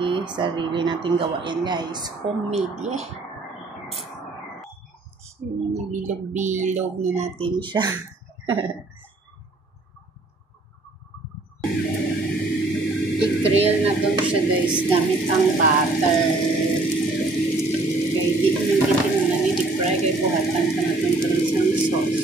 spaghetti. Sarili natin gawa yan, guys. Homemade, yeah. So, bilog-bilog na natin siya. I-grill na doon siya, guys, gamit ang butter. Kaya di nang kitin mo na ni-fry kaya buhatan ka na doon ng isang sauce.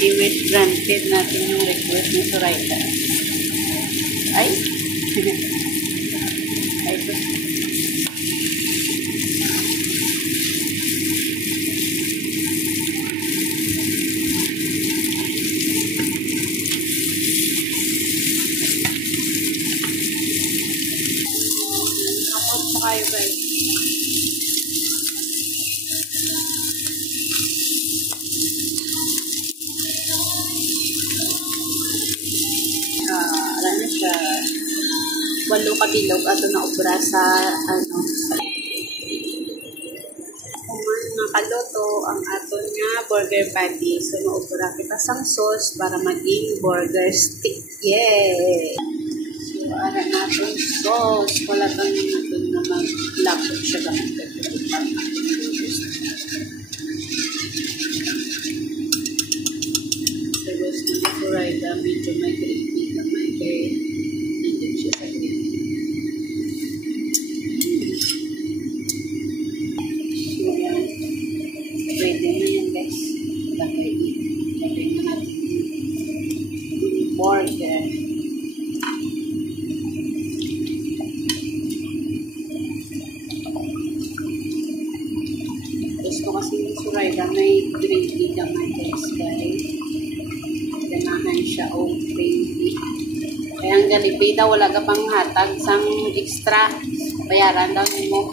I-wait granted natin yung request ni Zoraida. Ay! Ay, sus. Kapot pa kayo, guys. Alam na siya. 8 kabilog ato na obra sa nakaloto ang ato nga burger patty. So maobra kita sang sauce para maging burger stick. Yay! So ara natin sauce. Wala kang natin na maglapot siya gamit ito. So guys, na medyo may gravy na may nandun siya sa gravy. Pwede na yan, guys. Lagay na natin yung burger. Gusto kasi yung Zoraida may gravy naman, guys. Ganahan siya o gravy. Kaya ang Jollibee daw, wala ka pang hatag sang extra. Bayaran daw mo.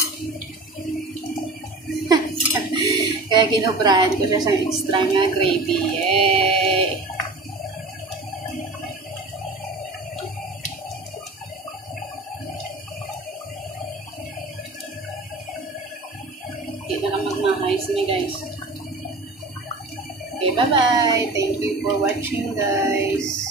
Kaya kinobrahan ko siya sang extra nga gravy. Yay! Hindi na lang magmahayos niya, guys. Okay, bye-bye. Thank you for watching, guys.